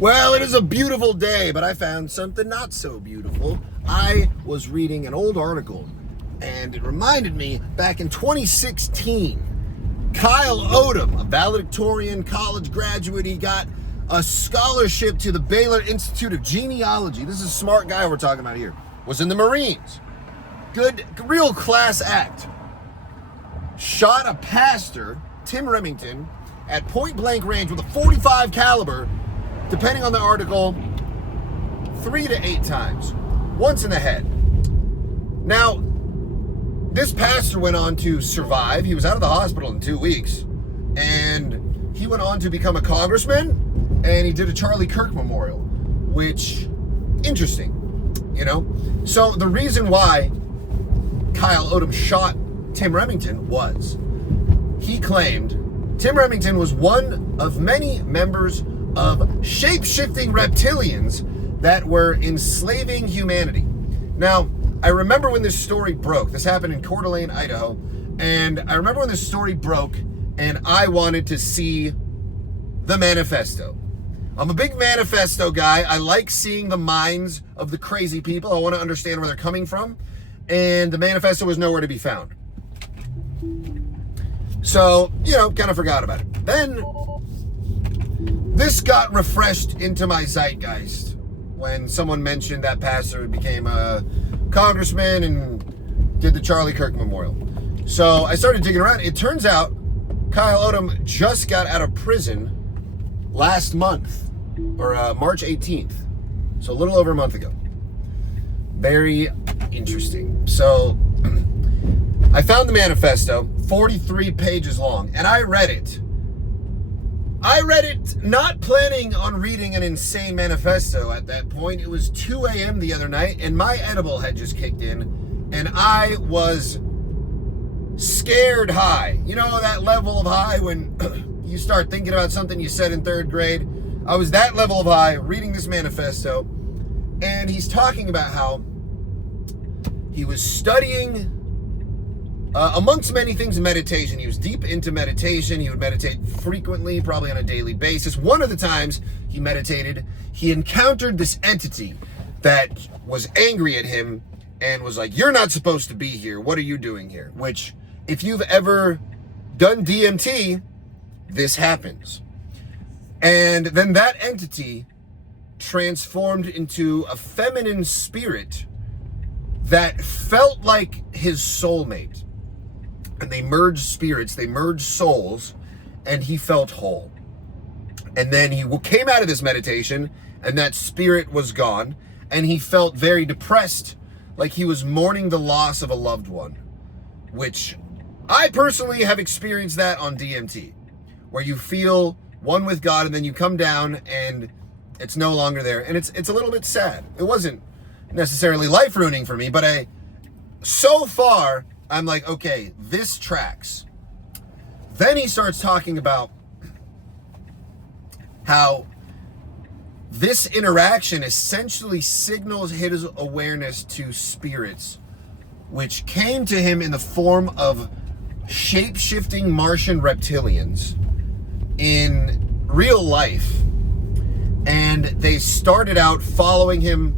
Well, it is a beautiful day, but I found something not so beautiful. I was reading an old article, and it reminded me back in 2016, Kyle Odom, a valedictorian college graduate, he got a scholarship to the Baylor Institute of Genealogy. This is a smart guy we're talking about here. Was in the Marines. Good, real class act. Shot a pastor, Tim Remington, at point blank range with a .45 caliber, depending on the article, 3 to 8 times, once in the head. Now, this pastor went on to survive. He was out of the hospital in 2 weeks, and he went on to become a congressman, and he did a Charlie Kirk memorial, which, interesting, you know? So the reason why Kyle Odom shot Tim Remington was he claimed Tim Remington was one of many members of shape-shifting reptilians that were enslaving humanity. Now, I remember when this story broke. This happened in Coeur d'Alene, Idaho. And I remember when this story broke and I wanted to see the manifesto. I'm a big manifesto guy. I like seeing the minds of the crazy people. I want to understand where they're coming from. And the manifesto was nowhere to be found. So, kind of forgot about it. Then this got refreshed into my zeitgeist when someone mentioned that pastor became a congressman and did the Charlie Kirk memorial. So I started digging around. It turns out Kyle Odom just got out of prison last month, or March 18th. So a little over a month ago. Very interesting. So I found the manifesto, 43 pages long, and I read it. I read it not planning on reading an insane manifesto at that point. It was 2 a.m. the other night, and my edible had just kicked in, and I was scared high. You know that level of high when you start thinking about something you said in 3rd grade? I was that level of high reading this manifesto, and he's talking about how he was studying amongst many things, meditation. He was deep into meditation. He would meditate frequently, probably on a daily basis. One of the times he meditated, he encountered this entity that was angry at him and was like, "You're not supposed to be here. What are you doing here?" Which, if you've ever done DMT, this happens. And then that entity transformed into a feminine spirit that felt like his soulmate. And they merged spirits, they merged souls, and he felt whole. And then he came out of this meditation, and that spirit was gone, and he felt very depressed, like he was mourning the loss of a loved one, which I personally have experienced that on DMT, where you feel one with God, and then you come down, and it's no longer there, and it's a little bit sad. It wasn't necessarily life-ruining for me, but so far, I'm like, okay, this tracks. Then he starts talking about how this interaction essentially signals his awareness to spirits, which came to him in the form of shape-shifting Martian reptilians in real life. And they started out following him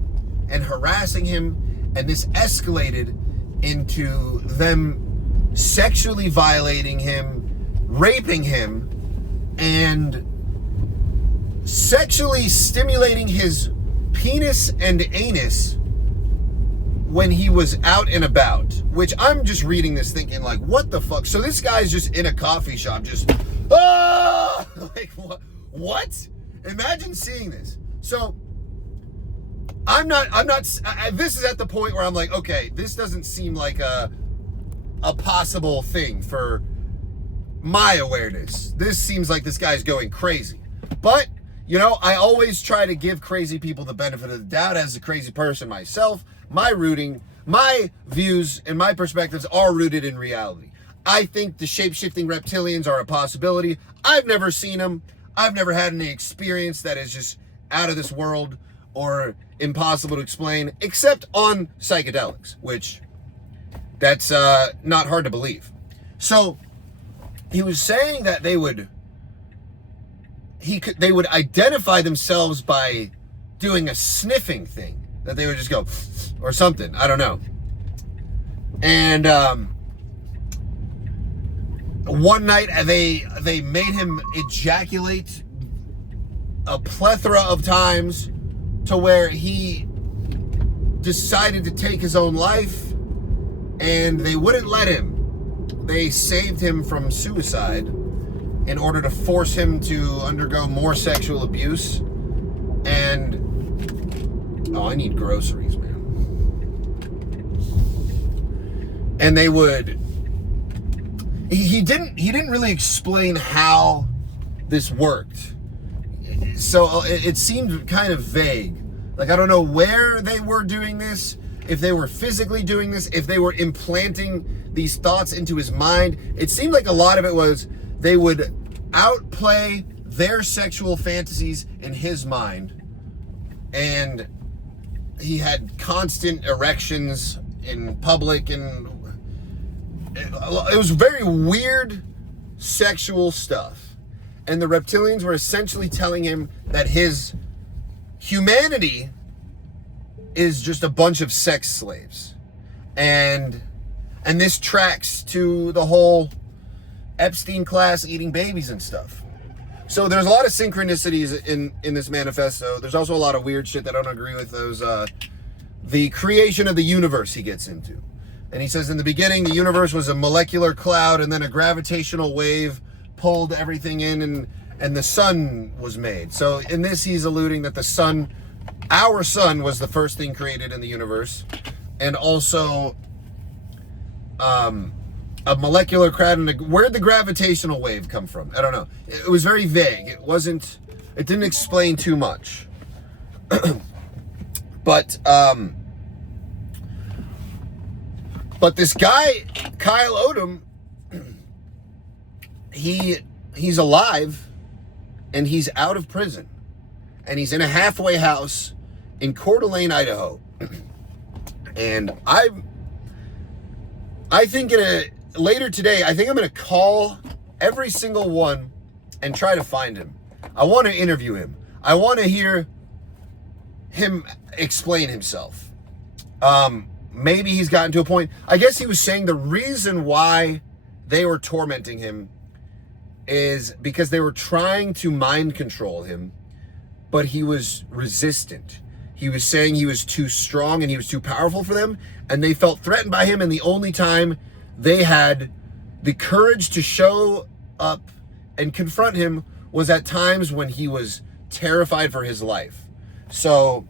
and harassing him, and this escalated into them sexually violating him, raping him, and sexually stimulating his penis and anus when he was out and about. Which I'm just reading this thinking like, what the fuck? So this guy's just in a coffee shop just, like what? Imagine seeing this. So this is at the point where I'm like, okay, this doesn't seem like a possible thing for my awareness. This seems like this guy's going crazy. But, I always try to give crazy people the benefit of the doubt as a crazy person myself. My views and my perspectives are rooted in reality. I think the shape-shifting reptilians are a possibility. I've never seen them. I've never had any experience that is just out of this world or impossible to explain, except on psychedelics, which that's not hard to believe. So he was saying that they would identify themselves by doing a sniffing thing, that they would just go or something. I don't know. And one night they made him ejaculate a plethora of times to where he decided to take his own life, and they wouldn't let him. They saved him from suicide in order to force him to undergo more sexual abuse. And I need groceries, man. And they would, he didn't really explain how this worked. So it seemed kind of vague. Like, I don't know where they were doing this, if they were physically doing this, if they were implanting these thoughts into his mind. It seemed like a lot of it was they would outplay their sexual fantasies in his mind. And he had constant erections in public, and it was very weird sexual stuff. And the reptilians were essentially telling him that his humanity is just a bunch of sex slaves. And this tracks to the whole Epstein class eating babies and stuff. So there's a lot of synchronicities in this manifesto. There's also a lot of weird shit that I don't agree with. Those the creation of the universe he gets into. And he says in the beginning, the universe was a molecular cloud, and then a gravitational wave pulled everything in, and the sun was made. So in this, he's alluding that the sun, our sun, was the first thing created in the universe. And also a molecular cloud. And where'd the gravitational wave come from? I don't know. It was very vague. It didn't explain too much. But this guy, Kyle Odom, he's alive, and he's out of prison, and he's in a halfway house in Coeur d'Alene, Idaho. And I think later today, I think I'm going to call every single one and try to find him. I want to interview him. I want to hear him explain himself. Maybe he's gotten to a point. I guess he was saying the reason why they were tormenting him is because they were trying to mind control him, but he was resistant. He was saying he was too strong and he was too powerful for them, and they felt threatened by him, and the only time they had the courage to show up and confront him was at times when he was terrified for his life. So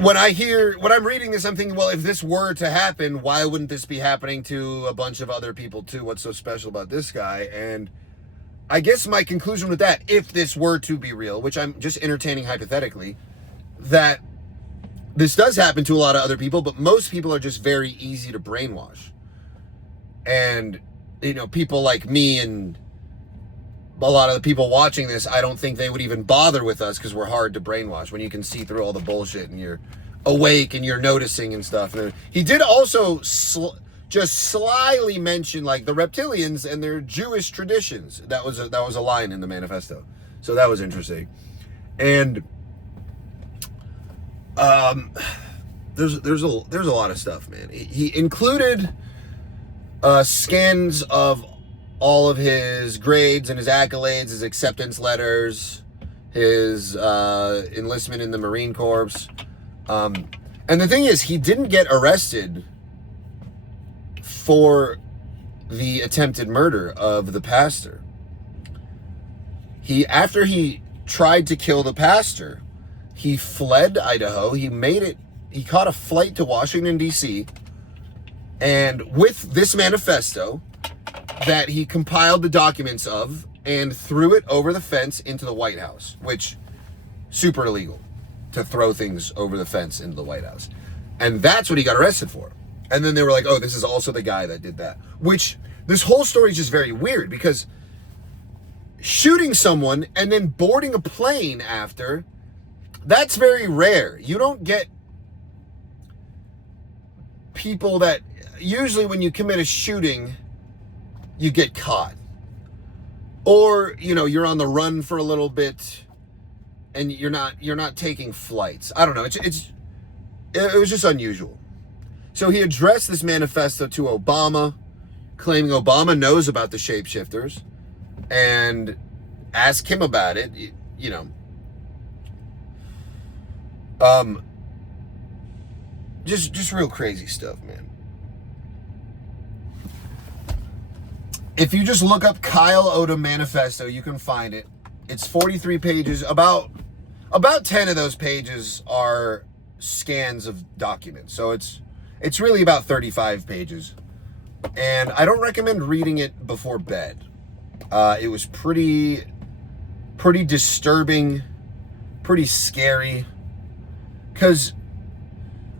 when I'm reading this, I'm thinking, well, if this were to happen, why wouldn't this be happening to a bunch of other people too? What's so special about this guy? And I guess my conclusion with that, if this were to be real, which I'm just entertaining hypothetically, that this does happen to a lot of other people, but most people are just very easy to brainwash. And, people like me and a lot of the people watching this, I don't think they would even bother with us because we're hard to brainwash when you can see through all the bullshit and you're awake and you're noticing and stuff. And he did also just slyly mention like the reptilians and their Jewish traditions. That was a line in the manifesto. So that was interesting. And there's a lot of stuff, man. He included scans of all of his grades and his accolades, his acceptance letters, his enlistment in the Marine Corps. And the thing is, he didn't get arrested for the attempted murder of the pastor. After he tried to kill the pastor, he fled Idaho. He caught a flight to Washington, D.C., and with this manifesto that he compiled the documents of and threw it over the fence into the White House, which super illegal to throw things over the fence into the White House. And that's what he got arrested for. And then they were like, oh, this is also the guy that did that. Which, this whole story is just very weird because shooting someone and then boarding a plane after, that's very rare. You don't get people that, usually when you commit a shooting, you get caught. Or, you're on the run for a little bit and you're not taking flights. I don't know. It was just unusual. So he addressed this manifesto to Obama, claiming Obama knows about the shapeshifters, and asked him about it, just real crazy stuff, man. If you just look up Kyle Odom manifesto, you can find it. It's 43 pages. About 10 of those pages are scans of documents. So it's really about 35 pages. And I don't recommend reading it before bed. It was pretty disturbing, pretty scary. Because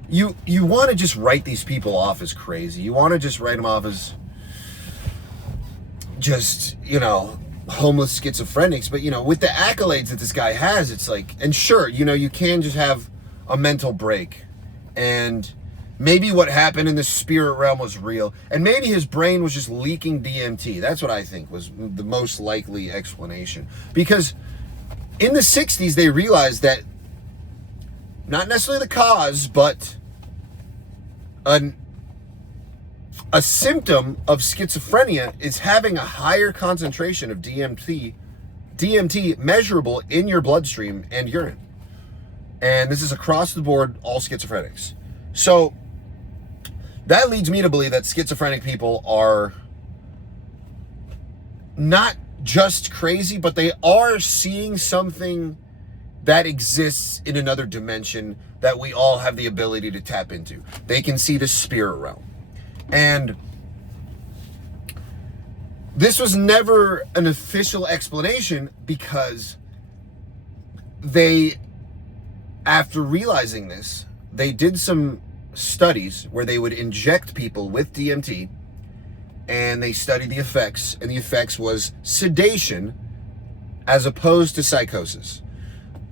you want to just write these people off as crazy. You want to just write them off as just, homeless schizophrenics. But, with the accolades that this guy has, it's like, and sure, you can just have a mental break. And maybe what happened in the spirit realm was real. And maybe his brain was just leaking DMT. That's what I think was the most likely explanation. Because in the 60s, they realized that not necessarily the cause, but a symptom of schizophrenia is having a higher concentration of DMT measurable in your bloodstream and urine. And this is across the board, all schizophrenics. So that leads me to believe that schizophrenic people are not just crazy, but they are seeing something that exists in another dimension that we all have the ability to tap into. They can see the spirit realm. And this was never an official explanation because they, after realizing this, they did some studies where they would inject people with DMT and they studied the effects, and the effects was sedation as opposed to psychosis.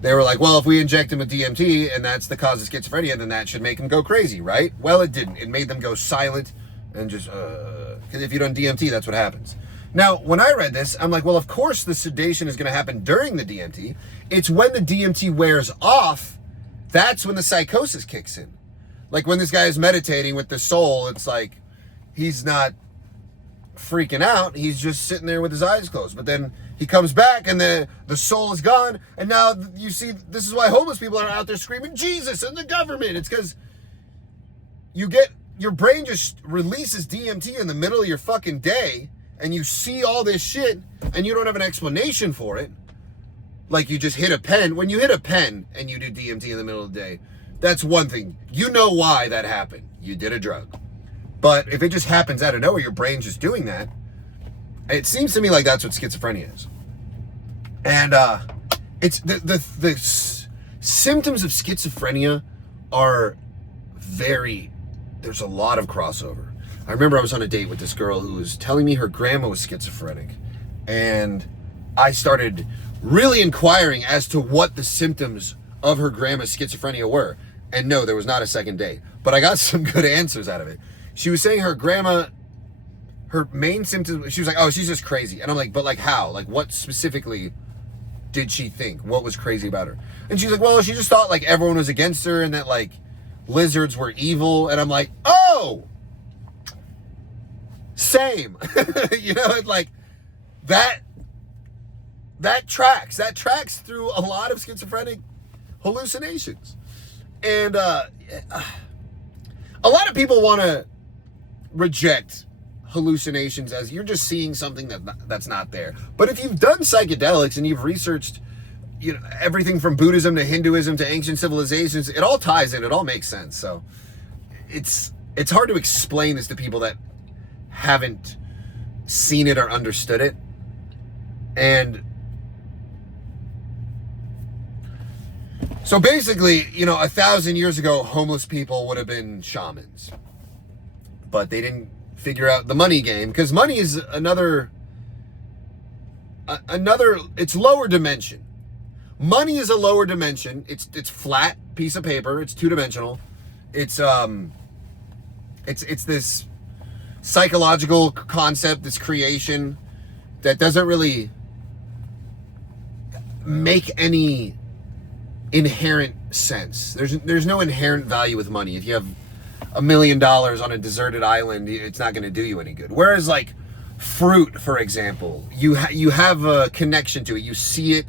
They were like, well, if we inject him with DMT and that's the cause of schizophrenia, then that should make him go crazy, right? Well, it didn't. It made them go silent and just, because if you don't DMT, that's what happens. Now, when I read this, I'm like, well, of course the sedation is going to happen during the DMT. It's when the DMT wears off, that's when the psychosis kicks in. Like when this guy is meditating with the soul, it's like he's not freaking out. He's just sitting there with his eyes closed. But then he comes back and the soul is gone. And now you see, this is why homeless people are out there screaming, Jesus and the government. It's because your brain just releases DMT in the middle of your fucking day and you see all this shit and you don't have an explanation for it. Like you just hit a pen. When you hit a pen and you do DMT in the middle of the day, that's one thing. You know why that happened. You did a drug. But if it just happens out of nowhere, your brain's just doing that, it seems to me like that's what schizophrenia is. And it's the symptoms of schizophrenia are there's a lot of crossover. I remember I was on a date with this girl who was telling me her grandma was schizophrenic. And I started really inquiring as to what the symptoms of her grandma's schizophrenia were. And no, there was not a second date. But I got some good answers out of it. She was saying her grandma, her main symptoms, she was like, oh, she's just crazy. And I'm like, but like how? Like what specifically did she think? What was crazy about her? And she's like, well, she just thought like everyone was against her and that like lizards were evil. And I'm like, oh, same. Like that tracks through a lot of schizophrenic hallucinations. And a lot of people want to reject hallucinations as you're just seeing something that's not there. But if you've done psychedelics and you've researched everything from Buddhism to Hinduism to ancient civilizations, it all ties in, it all makes sense. So it's hard to explain this to people that haven't seen it or understood it. And so basically, 1,000 years ago, homeless people would have been shamans. But they didn't figure out the money game, because money is another, it's lower dimension. Money is a lower dimension. It's flat piece of paper. It's two-dimensional. It's this psychological concept, this creation that doesn't really make any inherent sense. There's no inherent value with money. If you have $1 million on a deserted island, it's not going to do you any good. Whereas like fruit, for example, you have a connection to it. You see it,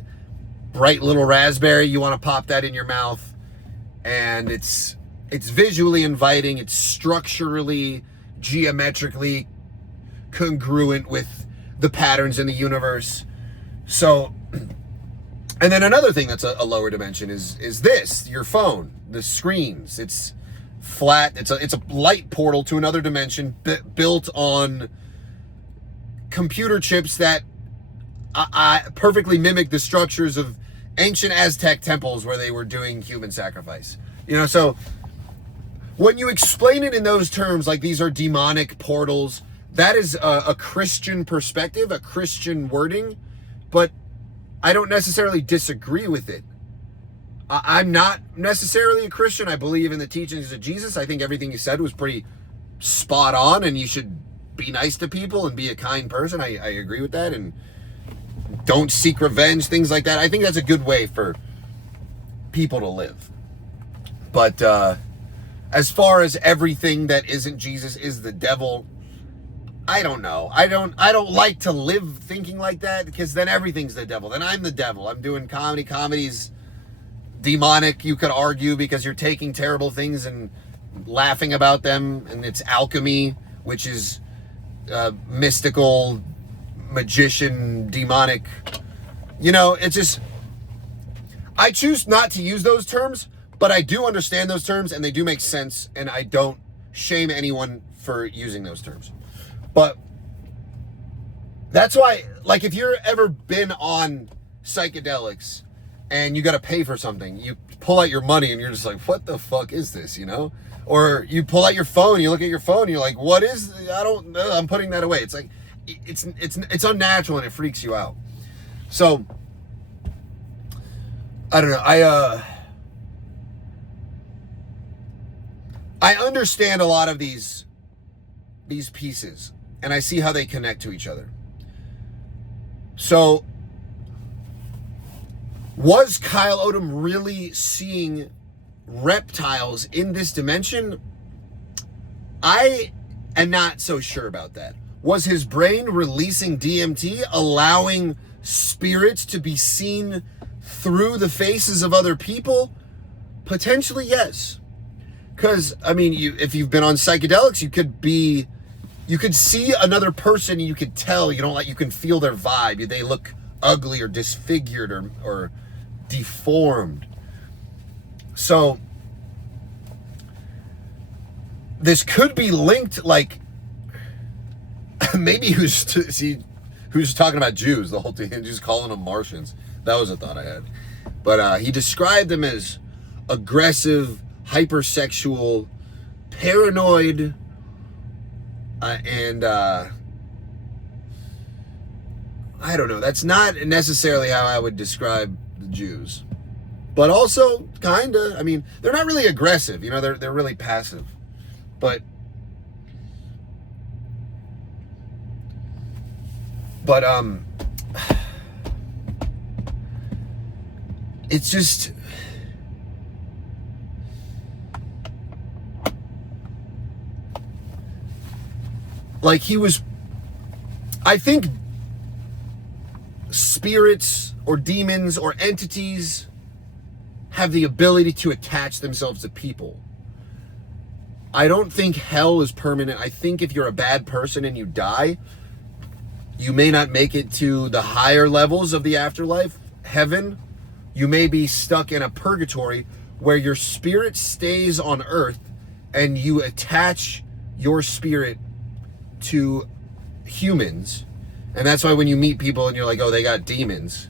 bright little raspberry, you want to pop that in your mouth, and it's visually inviting, it's structurally, geometrically congruent with the patterns in the universe. So, and then another thing that's a lower dimension is this, your phone, the screens. It's flat, it's a light portal to another dimension built on computer chips that I perfectly mimic the structures of ancient Aztec temples where they were doing human sacrifice. You know, so when you explain it in those terms, like these are demonic portals, that is a Christian perspective, a Christian wording, but I don't necessarily disagree with it. I'm not necessarily a Christian. I believe in the teachings of Jesus. I think everything you said was pretty spot on, and you should be nice to people and be a kind person. I agree with that, and don't seek revenge, things like that. I think that's a good way for people to live. But as far as everything that isn't Jesus is the devil, I don't know. I don't like to live thinking like that, because then everything's the devil. Then I'm the devil. I'm doing comedy. Comedy's demonic, you could argue, because you're taking terrible things and laughing about them, and it's alchemy, which is mystical, magician, demonic. You know, it's just, I choose not to use those terms, but I do understand those terms, and they do make sense, and I don't shame anyone for using those terms. But that's why, like, if you're ever been on psychedelics and you got to pay for something, you pull out your money and you're just like, what the fuck is this, you know? Or you pull out your phone, you look at your phone, and you're like, what is, I don't know, I'm putting that away. It's like, it's unnatural, and it freaks you out. So, I don't know, I understand a lot of these pieces, and I see how they connect to each other. So, was Kyle Odom really seeing reptiles in this dimension? I am not so sure about that. Was his brain releasing DMT, allowing spirits to be seen through the faces of other people? Potentially, yes. Because, I mean, if you've been on psychedelics, you could see another person, and you could tell, you can feel their vibe. They look ugly or disfigured or deformed. So this could be linked, like, maybe who's talking about Jews the whole time, just calling them Martians. That was a thought I had. But he described them as aggressive, hypersexual, paranoid, and I don't know. That's not necessarily how I would describe the Jews. But also, kinda. I mean, they're not really aggressive. You know, they're really passive. But it's just, like, I think spirits or demons or entities have the ability to attach themselves to people. I don't think hell is permanent. I think if you're a bad person and you die, you may not make it to the higher levels of the afterlife, heaven. You may be stuck in a purgatory where your spirit stays on earth, and you attach your spirit to humans. And that's why when you meet people and you're like, oh, they got demons,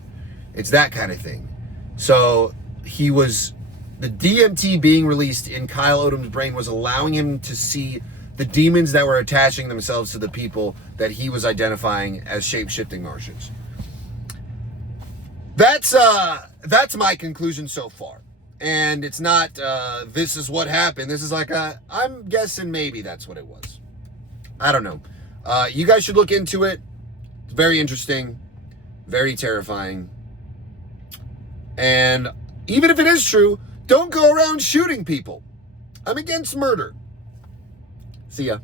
it's that kind of thing. So the DMT being released in Kyle Odom's brain was allowing him to see the demons that were attaching themselves to the people that he was identifying as shape-shifting Martians. That's my conclusion so far. And it's not, this is what happened. This is like I'm guessing maybe that's what it was. I don't know. You guys should look into it. It's very interesting, very terrifying. And even if it is true, don't go around shooting people. I'm against murder. See ya.